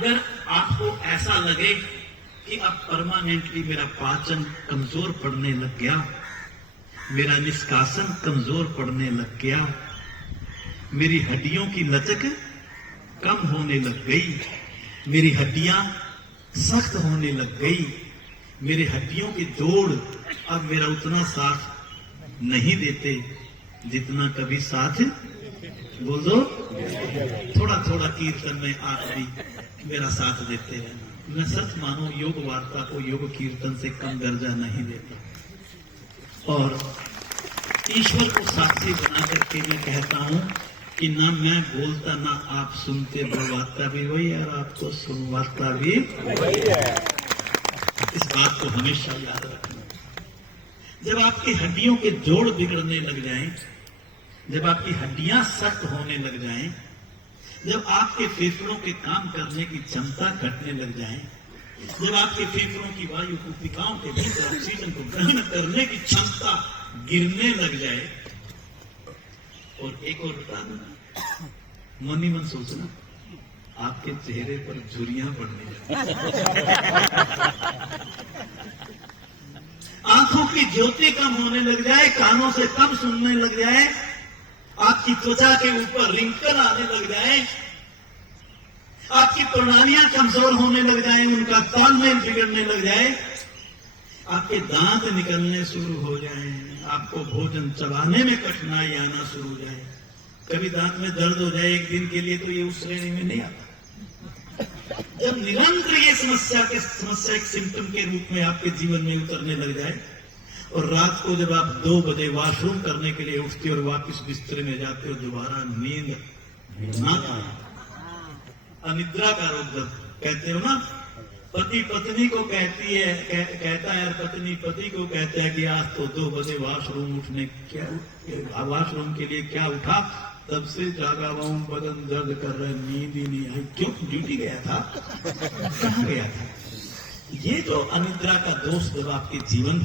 अगर आपको ऐसा लगे कि अब परमानेंटली मेरा पाचन कमजोर पड़ने लग गया, मेरा निष्कासन कमजोर पड़ने लग गया, मेरी हड्डियों की लचक कम होने लग गई, मेरी हड्डियां सख्त होने लग गई, मेरी हड्डियों की जोड़ अब मेरा उतना साथ नहीं देते जितना कभी साथ, बोल दो, थोड़ा थोड़ा कीर्तन में आप भी मेरा साथ देते रहना। मैं सच मानो योग वार्ता को योग कीर्तन से कम दर्जा नहीं देता। और ईश्वर को साक्षी बना करके मैं कहता हूं कि ना मैं बोलता ना आप सुनते, बोलवाता भी वही और आपको सुनवाता भी वही है। इस बात को हमेशा याद रखना। जब आपकी हड्डियों के जोड़ बिगड़ने लग जाएं, जब आपकी हड्डियां सख्त होने लग जाएं, जब आपके फेफड़ों के काम करने की क्षमता घटने लग जाए, जब आपके फेफड़ों की वायु कोशिकाओं के भीतर ऑक्सीजन को ग्रहण करने की क्षमता गिरने लग जाए, और एक और बता देना, मन ही मन सोचना, आपके चेहरे पर झुर्रियां पड़ने लगे, आंखों की ज्योति कम होने लग जाए, कानों से कम सुनने लग जाए, आपकी त्वचा के ऊपर रिंकल आने लग जाए, आपकी प्रणालियां कमजोर होने लग जाए, उनका तालमेल बिगड़ने लग जाए, आपके दांत निकलने शुरू हो जाए, आपको भोजन चबाने में कठिनाई आना शुरू हो जाए, कभी दांत में दर्द हो जाए एक दिन के लिए, तो ये उस श्रेणी में नहीं आता। जब निरंतर ये समस्या एक सिम्टम के रूप में आपके जीवन में उतरने लग जाए, और रात को जब आप 2 बजे वॉशरूम करने के लिए उठते हो और वापस बिस्तर में जाते हो, दोबारा नींद ना आए, अनिद्रा का रोग कहते हो ना, पति पत्नी को कहती है, कहता है, पत्नी पति को कहता है कि आज तो 2 बजे वॉशरूम के लिए क्या उठा, तब से जागा हुआ हूं, बदन दर्द कर रहा है, नींद ही नहीं आई। क्यों? ड्यूटी गया था, कहां गया था? ये जो अनिद्रा का दोष जब आपके जीवन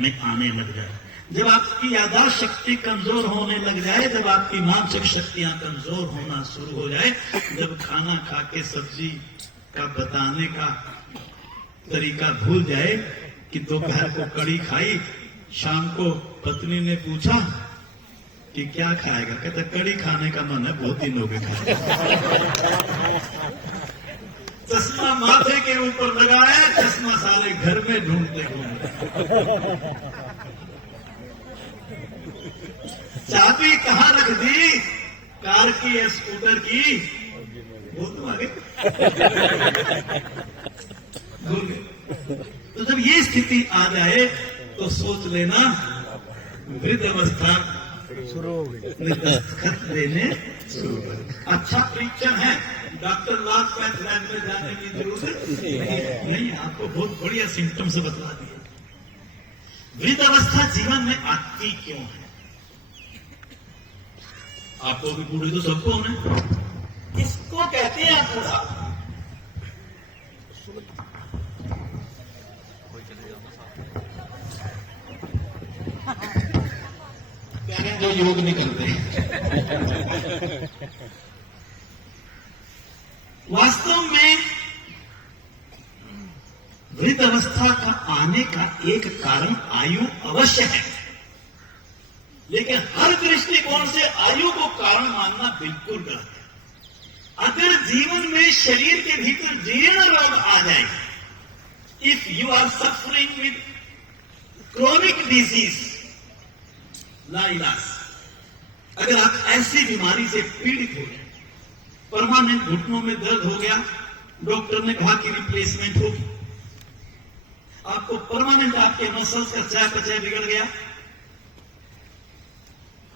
में आने लग जाए, जब आपकी याददाश्त शक्ति कमजोर होने लग जाए, जब आपकी मानसिक शक्तियां कमजोर होना शुरू हो जाए, जब खाना खा के सब्जी का बताने का तरीका भूल जाए कि दोपहर को कड़ी खाई, शाम को पत्नी ने पूछा कि क्या खाएगा, कहता कड़ी खाने का मन है, बहुत दिन हो गए खाए। चश्मा माथे के ऊपर लगाया, चश्मा साले घर में ढूंढते घूमते, चाबी कहां रख दी कार की या स्कूटर की, वो तो आगे भूल गए। तो जब ये स्थिति आ जाए तो सोच लेना वृद्ध अवस्था शुरू हो गई, दस्तखत देने शुरू हो गई। अच्छा परीक्षण है, डॉक्टर लाख पैथ लैब में जाने की जरूरत नहीं, आपको बहुत बढ़िया सिम्टम से बतला दिया। वृद्ध अवस्था जीवन में आती क्यों है? आपको भी बूढ़े तो सबको होना, इसको कहते हैं आप बूढ़ा। जो योग नहीं करते वास्तव में वृद्ध अवस्था का आने का एक कारण आयु अवश्य है, लेकिन हर दृष्टिकोण से आयु को कारण मानना बिल्कुल गलत है। अगर जीवन में शरीर के भीतर जीर्ण रोग आ जाए, if you are suffering with chronic disease, लाइलाज, अगर आप ऐसी बीमारी से पीड़ित हो गए, परमानेंट घुटनों में दर्द हो गया, डॉक्टर ने कहा कि रिप्लेसमेंट होगी, आपको परमानेंट आपके मसल्स का चयापचय बिगड़ गया,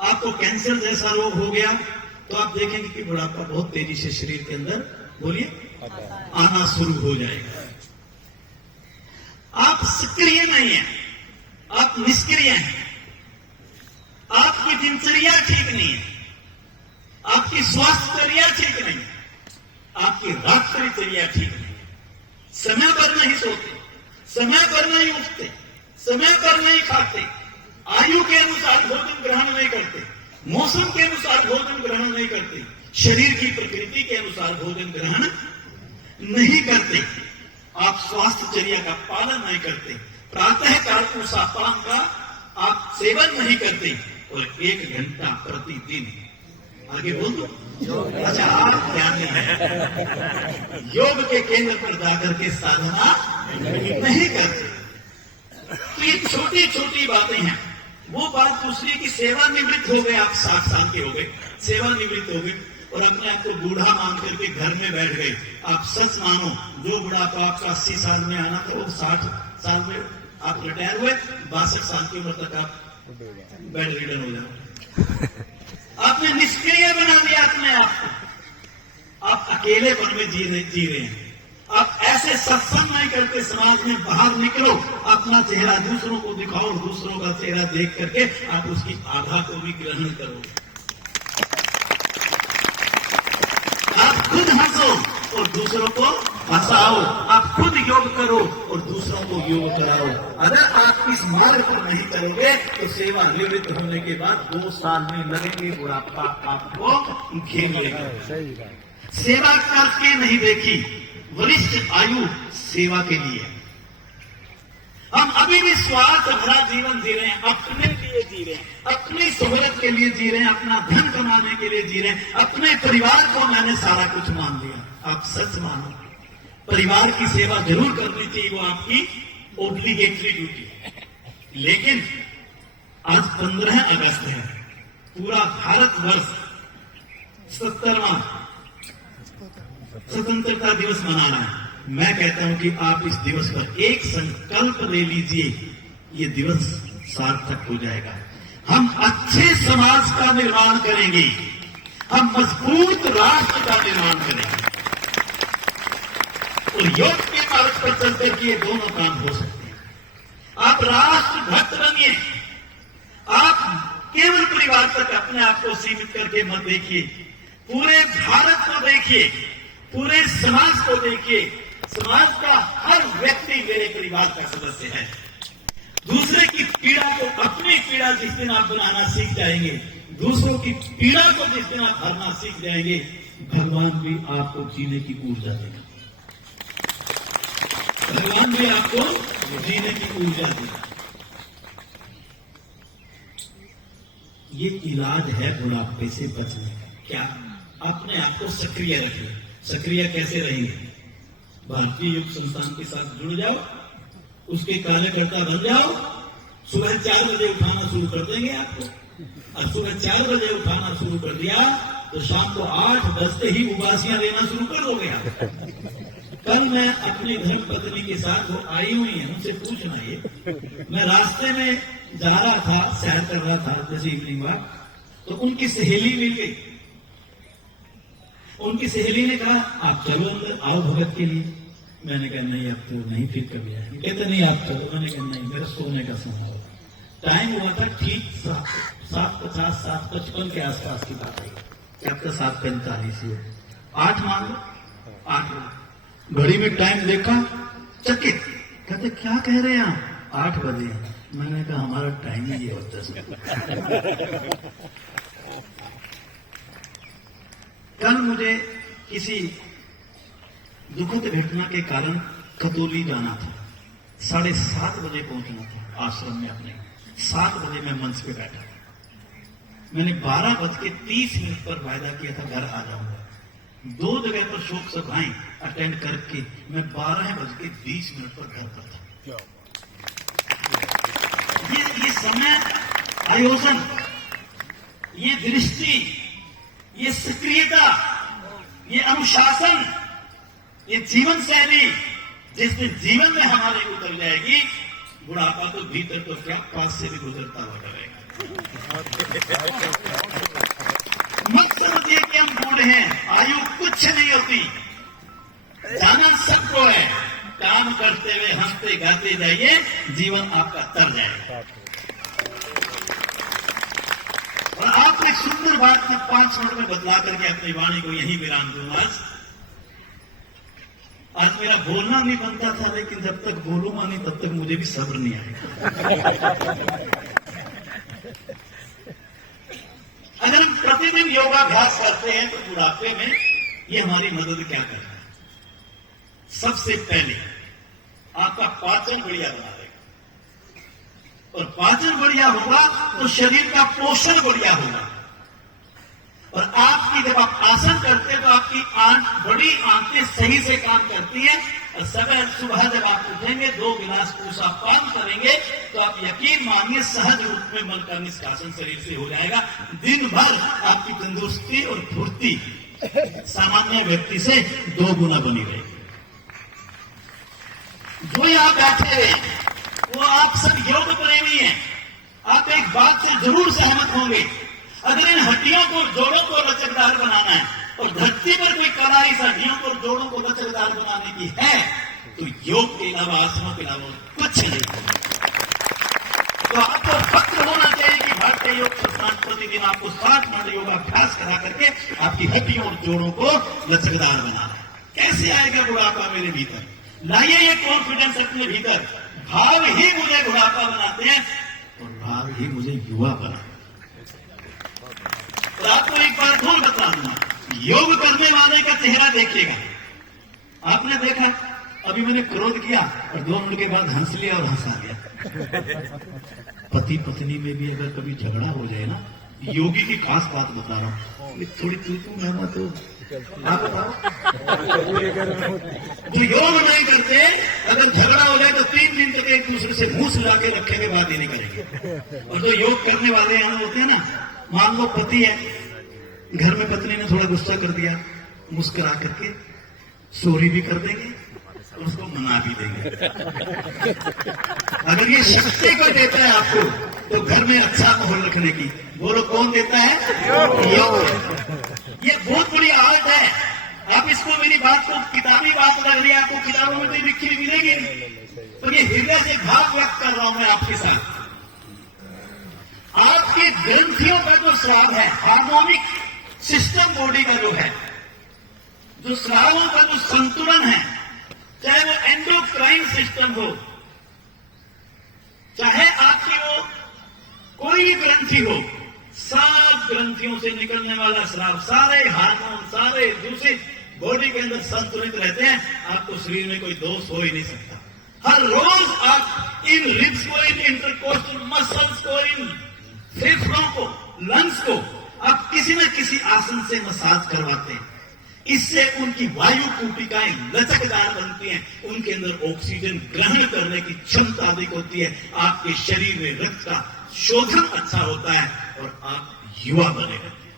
आपको कैंसर जैसा रोग हो गया, तो आप देखेंगे कि बुढ़ापा बहुत तेजी से शरीर के अंदर, बोलिए, आना शुरू हो जाएगा। आप सक्रिय नहीं हैं, आप निष्क्रिय हैं, आपकी दिनचर्या ठीक नहीं है, आपकी स्वास्थ्यचर्या ठीक नहीं, आपकी रात्रिचर्या ठीक नहीं, समय पर नहीं सोते, समय पर नहीं उठते, समय पर नहीं खाते, आयु के अनुसार भोजन ग्रहण नहीं करते, मौसम के अनुसार भोजन ग्रहण नहीं करते, शरीर की प्रकृति के अनुसार भोजन ग्रहण नहीं करते, आप स्वास्थ्यचर्या का पालन नहीं करते, प्रातः काल उषापान का आप सेवन नहीं करते, और 1 घंटा प्रतिदिन, आगे बोल दो, अच्छा आप ध्यान है, योग के केंद्र पर जाकर के साधना नहीं करते। तो ये छोटी छोटी बातें हैं। वो बात दूसरी की सेवानिवृत्त हो गए, आप 60 साल के हो गए, सेवानिवृत्त हो गए और अपने आप को बूढ़ा मान करके घर में बैठ गए। आप सच मानो, जो बुढ़ापा आपका 80 साल में आना था वो 60 साल में आप रिटायर हुए, 62 साल की उम्र तक आप बेड रिडन हो जाओ। आपने निष्क्रिय बना दिया अपने आप को, आप अकेलेपन में जी रहे हैं। आप ऐसे सत्संग नहीं करते, समाज में बाहर निकलो, अपना चेहरा दूसरों को दिखाओ और दूसरों का चेहरा देख करके आप उसकी आभा को भी ग्रहण करो। आप खुद हंसो और दूसरों को हंसाओ, आप खुद योग करो और दूसरों को योग कराओ। अगर आप इस मार्ग को नहीं करोगे तो सेवा निवृत्त होने के बाद 2 साल में लगेंगे, बुढ़ापा आपको घेर लेगा। सेवा करके नहीं देखी, वरिष्ठ आयु सेवा के लिए। हम अभी भी स्वार्थ भरा जीवन जी रहे हैं, अपने लिए जी रहे हैं, अपनी सहूलियत के लिए जी रहे हैं, अपना धन कमाने के लिए जी रहे हैं, अपने परिवार को मैंने सारा कुछ मान लिया। आप सच मानो, परिवार की सेवा जरूर करनी चाहिए, वो आपकी ओब्लिगेटरी ड्यूटी है। लेकिन आज 15 अगस्त है, पूरा भारतवर्ष 70वां स्वतंत्रता दिवस मना रहा है। मैं कहता हूं कि आप इस दिवस पर एक संकल्प ले लीजिए, ये दिवस सार्थक हो जाएगा। हम अच्छे समाज का निर्माण करेंगे, हम मजबूत राष्ट्र का निर्माण करेंगे, और योग के मार्ग पर चलकर के ये दोनों काम हो सकते हैं। आप राष्ट्र भक्त बनिए, आप केवल परिवार तक अपने आप को सीमित करके मत देखिए, पूरे भारत को देखिए, पूरे समाज को देखिए। समाज का हर व्यक्ति मेरे परिवार का सदस्य है। दूसरे की पीड़ा को अपनी पीड़ा जिस दिन आप बनाना सीख जाएंगे, दूसरों की पीड़ा को जिस दिन आप भरना सीख जाएंगे, भगवान भी आपको जीने की ऊर्जा देगा। भगवान भी आपको जीने की ऊर्जा देगा। ये इलाज है बुढ़ापे से बचने का। क्या? अपने आप को सक्रिय रखिए। सक्रिय कैसे रहेंगे? भारतीय योग संस्थान के साथ जुड़ जाओ, उसके कार्यकर्ता बन जाओ। सुबह 4 बजे उठाना शुरू कर देंगे आपको, और सुबह 4 बजे उठाना शुरू कर दिया तो शाम को 8 बजते ही उबासियां लेना शुरू कर दोगे आप। कल मैं अपनी धर्म पत्नी के साथ, वो आई हुई है, उनसे पूछना ये, मैं रास्ते में जा रहा था, सैर कर रहा था, जैसे इवनिंग वॉक, तो उनकी सहेली मिल गई। उनकी सहेली ने कहा आप चलो अंदर, आओ भगत के लिए। मैंने कहा नहीं, अब तो नहीं, फिर कभी आए। कहते नहीं आप चलो। मैंने कहा नहीं, मेरा सोने का समय होगा। टाइम हुआ था ठीक 7:50 7:55 के आसपास की बात है, अब तो 7:45 ही हो। 8 मान लो, 8 घड़ी में टाइम देखा, चकित, कहते क्या कह रहे हैं आप? 8 बजे। मैंने कहा हमारा टाइम ही ये होता है। कल मुझे किसी दुखद घटना के कारण खतौली जाना था, 7:30 बजे पहुंचना था आश्रम में अपने। 7 बजे मैं मंच पे बैठा था। मैंने 12:30 पर वायदा किया था घर आ जाऊंगा। 2 जगह पर शोक सभाएं अटेंड करके मैं 12:20 पर घर पर था। ये समय आयोजन, ये दृष्टि, ये सक्रियता, ये अनुशासन, ये जीवन शैली जिस दिन जीवन में हमारे उतर जाएगी, बुढ़ापा तो भीतर तो क्या पास से भी गुजरता हुआ रहेगा। मत समझिए कि हम बूढ़े हैं, आयु कुछ नहीं होती, जाना सबको है। काम करते हुए हंसते गाते जाइए, जीवन आपका तर जाएगा। और आप एक सुंदर बात को 5 मिनट में बदला करके अपनी वाणी को यहीं विराम दूंगा। आज मेरा बोलना नहीं बनता था, लेकिन जब तक बोलूंगा नहीं तब तक मुझे भी सब्र नहीं आएगा। अगर हम प्रतिदिन योगाभ्यास करते हैं तो बुढ़ापे में ये हमारी मदद क्या कर रहा है? सबसे पहले आपका पाचन बढ़िया बना देगा, और पाचन बढ़िया होगा तो शरीर का पोषण बढ़िया होगा। और आपकी जब आप आसन करते हैं तो आपकी बड़ी आंखें सही से काम करती हैं, और सुबह जब आप उठेंगे 2 गिलास कोसा पान करेंगे तो आप यकीन मानिए सहज रूप में मन का निष्कासन शरीर से हो जाएगा। दिन भर आपकी तंदुरुस्ती और फुर्ती सामान्य व्यक्ति से 2 गुना बनी रहेगी। जो यहां बैठे हैं वो आप सब योग प्रेमी हैं। आप एक बात से जरूर सहमत होंगे, अगर इन हड्डियों को जोड़ों को लचकदार बनाना है और धरती पर कोई कला इस हड्डियों को जोड़ों को लचकदार बनाने की है तो योग के अलावा, आसनों के अलावा कुछ नहीं। तो आपको फक्र होना चाहिए कि भारतीय योग संस्थान प्रतिदिन आपको 60 मिनट योगाभ्यास करा करके आपकी हड्डियों और जोड़ों को लचकदार बना रहा है। कैसे आएगा बुढ़ापा मेरे भीतर? लाइए ये कॉन्फिडेंस अपने भीतर। भाव ही मुझे बुढ़ापा बनाते हैं और भाव ही मुझे युवा बनाते हैं। और आपको एक बात और बता दूंगा, योग करने वाले का चेहरा देखिएगा। आपने देखा अभी मैंने क्रोध किया और 2 मिनट के बाद हंस लिया और हंसा गया। पति पत्नी में भी अगर कभी झगड़ा हो जाए ना, योगी की खास बात बता रहा हूं, थोड़ी तू मैं मत हो, आप बताओ। जो योग नहीं करते अगर झगड़ा हो जाए तो 3 दिन तक एक दूसरे से मुंह सुला के रखेंगे, बात ही नहीं करेंगे। और जो योग करने वाले यहाँ होते हैं ना, मान लो पति है, घर में पत्नी ने थोड़ा गुस्सा कर दिया, मुस्कुरा करके सॉरी भी कर देंगे, उसको मना भी देंगे। अगर ये शक्ति कोई देता है आपको तो घर में अच्छा माहौल रखने की, बोलो कौन देता है? योग। ये बहुत बड़ी आर्ट है। आप इसको, मेरी बात को किताबी बात लग रही है, आपको किताबों में कोई लिखी मिलेगी नहीं, तो ये हृदय से भाव व्यक्त कर रहा हूं मैं आपके साथ। आपके ग्रंथियों का जो स्राव है, हार्मोनिक सिस्टम बॉडी का जो है, जो स्रावों का जो संतुलन है, चाहे वो एंडोक्राइन सिस्टम हो, चाहे आपकी वो कोई ग्रंथि हो, सब ग्रंथियों से निकलने वाला स्राव, सारे हार्मोन, सारे दूषित बॉडी के अंदर संतुलित रहते हैं। आपको शरीर में कोई दोष हो ही नहीं सकता। हर रोज आप इन रिब्स को, इन इंटरकोस्टल मसल्स को, इन फेफड़ों को, लंग्स को आप किसी न किसी आसन से मसाज करवाते हैं। इससे उनकी वायु कुटिकाएं लचकदार बनती हैं, उनके अंदर ऑक्सीजन ग्रहण करने की क्षमता अधिक होती है, आपके शरीर में रक्त का शोधन अच्छा होता है और आप युवा बने रहते हैं।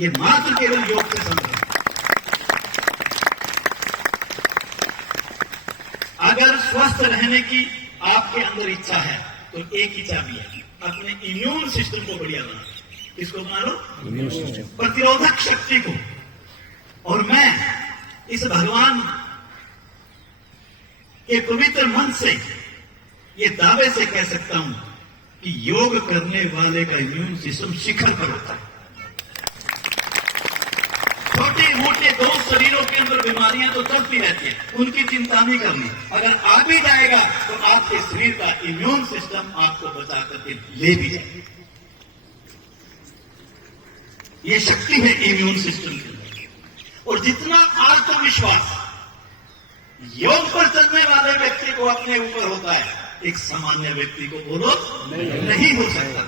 ये मात्र केवल योग से संभव है। अगर स्वस्थ रहने की आपके अंदर इच्छा है तो एक ही चाबी है, अपने इम्यून सिस्टम को बढ़िया बनाना। किसको बना लो? इम्यून सिस्टम, प्रतिरोधक शक्ति को। और मैं इस भगवान के पवित्र मन से ये दावे से कह सकता हूं कि योग करने वाले का इम्यून सिस्टम शिखर पर होता है। छोटे मोटे 2 शरीरों के अंदर बीमारियां तो चलती रहती हैं, उनकी चिंता नहीं करनी। अगर आ भी जाएगा तो आपके शरीर का इम्यून सिस्टम आपको बचा करके ले भी जाएगा। ये शक्ति है इम्यून सिस्टम की। और जितना आत्मविश्वास योग पर चलने वाले व्यक्ति को अपने ऊपर होता है, एक सामान्य व्यक्ति को बोलो नहीं हो सकता।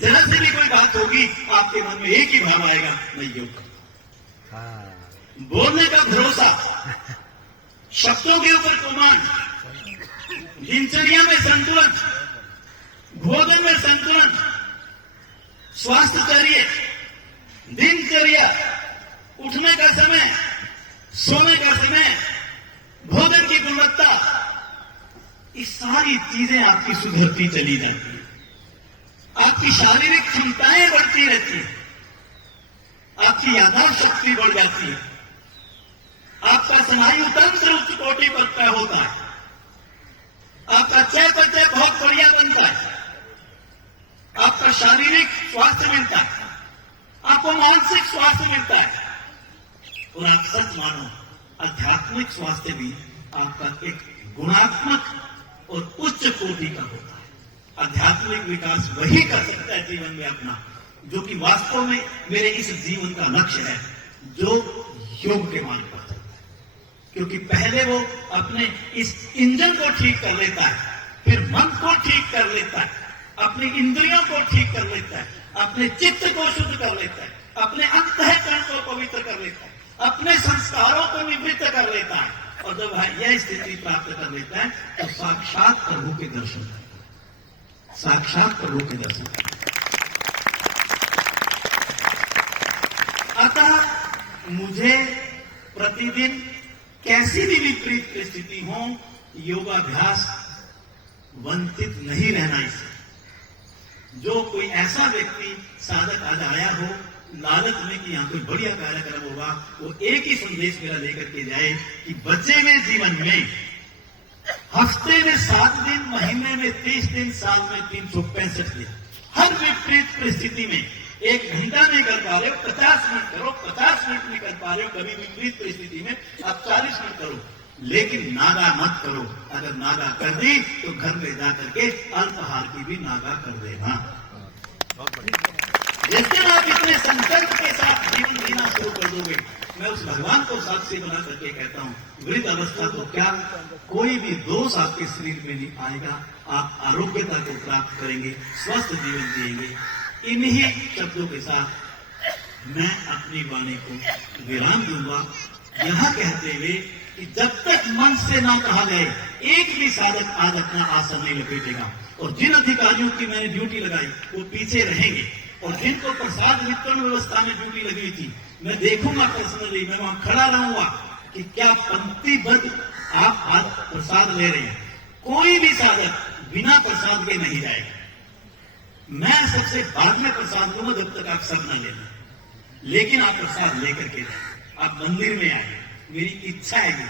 जरा से भी कोई बात होगी आपके मन में एक ही भाव आएगा, मैं योग करता। बोलने का भरोसा, शब्दों के ऊपर कमांड, दिनचर्या में संतुलन, भोजन में संतुलन, स्वास्थ्यचर्या, दिनचर्या, उठने का समय, सोने का समय, भोजन की गुणवत्ता, ये सारी चीजें आपकी सुधरती चली जाती है। आपकी शारीरिक क्षमताएं बढ़ती रहती है, आपकी याददाश्त शक्ति बढ़ जाती है, आपका स्नायु तंत्र उच्च कोटि पर तय होता है, आपका चयापचय बहुत बढ़िया बनता है, आपका शारीरिक स्वास्थ्य मिलता है, आपको मानसिक स्वास्थ्य मिलता है, और आप सच मानो आध्यात्मिक स्वास्थ्य भी आपका एक गुणात्मक और उच्च कोटि का होता है। आध्यात्मिक विकास वही कर सकता है जीवन में अपना, जो कि वास्तव में मेरे इस जीवन का लक्ष्य है, जो योग के मार्ग पर चलता है। क्योंकि पहले वो अपने इस इंजन को ठीक कर लेता है, फिर मन को ठीक कर लेता है, अपनी इंद्रियों को ठीक कर लेता है, अपने चित्त को शुद्ध कर लेता है, अपने अंतःकरण को पवित्र कर लेता है, अपने संस्कारों को निवृत्त कर लेता है। और जब वह यह स्थिति प्राप्त कर लेता है तो साक्षात प्रभु के दर्शन करता है, साक्षात प्रभु के दर्शन करता है। अतः मुझे प्रतिदिन कैसी भी विपरीत परिस्थिति हो, योगाभ्यास वंचित नहीं रहना इससे। जो कोई ऐसा व्यक्ति साधक आज आया हो लालच में कि यहां कोई बढ़िया कार्यक्रम होगा, वो एक ही संदेश मेरा लेकर के जाए कि बचे हुए जीवन में हफ्ते में 7 दिन, महीने में 30 दिन, साल में 365 दिन, हर विपरीत परिस्थिति में 1 घंटा नहीं कर पा रहे हो 50 मिनट करो, 50 मिनट नहीं कर पा रहे हो कभी विपरीत परिस्थिति में आप 40 मिनट करो, लेकिन नागा मत करो। अगर नागा कर दी तो घर में जाकर के अल्पाहार की भी नागा कर देना। जिस दिन आप इतने संकल्प के साथ जीवन जीना शुरू कर दोगे, मैं उस भगवान को साक्षी बना करके कहता हूं, वृद्ध अवस्था तो क्या, कोई भी दोष आपके शरीर में नहीं आएगा। आप आरोग्यता को प्राप्त करेंगे, स्वस्थ जीवन जिएंगे। इन्हीं शब्दों के साथ मैं अपनी वाणी को विराम दूंगा, यह कहते हुए कि जब तक मन से ना कहा जाए एक भी साधक आज अपना आसन नहीं लपेटेगा। और जिन अधिकारियों की मैंने ड्यूटी लगाई वो पीछे रहेंगे, और जिनको प्रसाद वितरण व्यवस्था में ड्यूटी लगी हुई थी, मैं देखूंगा पर्सनली, मैं वहां खड़ा रहूंगा कि क्या पंक्तिबद्ध आप आज प्रसाद ले रहे हैं। कोई भी साधक बिना प्रसाद के नहीं जाएगा। मैं सबसे बाद में प्रसाद दूंगा जब तक आप सब न लेना, लेकिन आप प्रसाद लेकर के जाए। आप मंदिर में आए, मेरी इच्छा है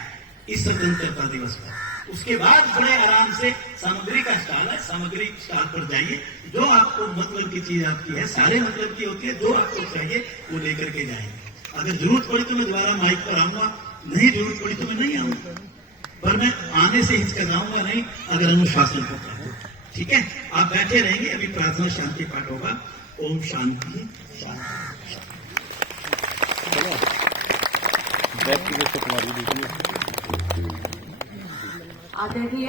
इस स्वतंत्रता दिवस पर। उसके बाद बड़े आराम से सामग्री का स्टॉल है, सामग्री स्टॉल पर जाइए, जो आपको मतलब की चीज आपकी है, सारे मतलब की होती है, जो आपको चाहिए वो लेकर के जाएंगे। अगर जरूरत पड़ी तो मैं दोबारा माइक पर आऊंगा, नहीं जरूरत पड़ी तो मैं नहीं आऊंगा, पर मैं आने से हिचकिचाऊंगा नहीं अगर अनुशासन होता है। ठीक है, आप बैठे रहेंगे, अभी प्रार्थना शांति पाठ होगा। ओम शांति शांति। आदरणीय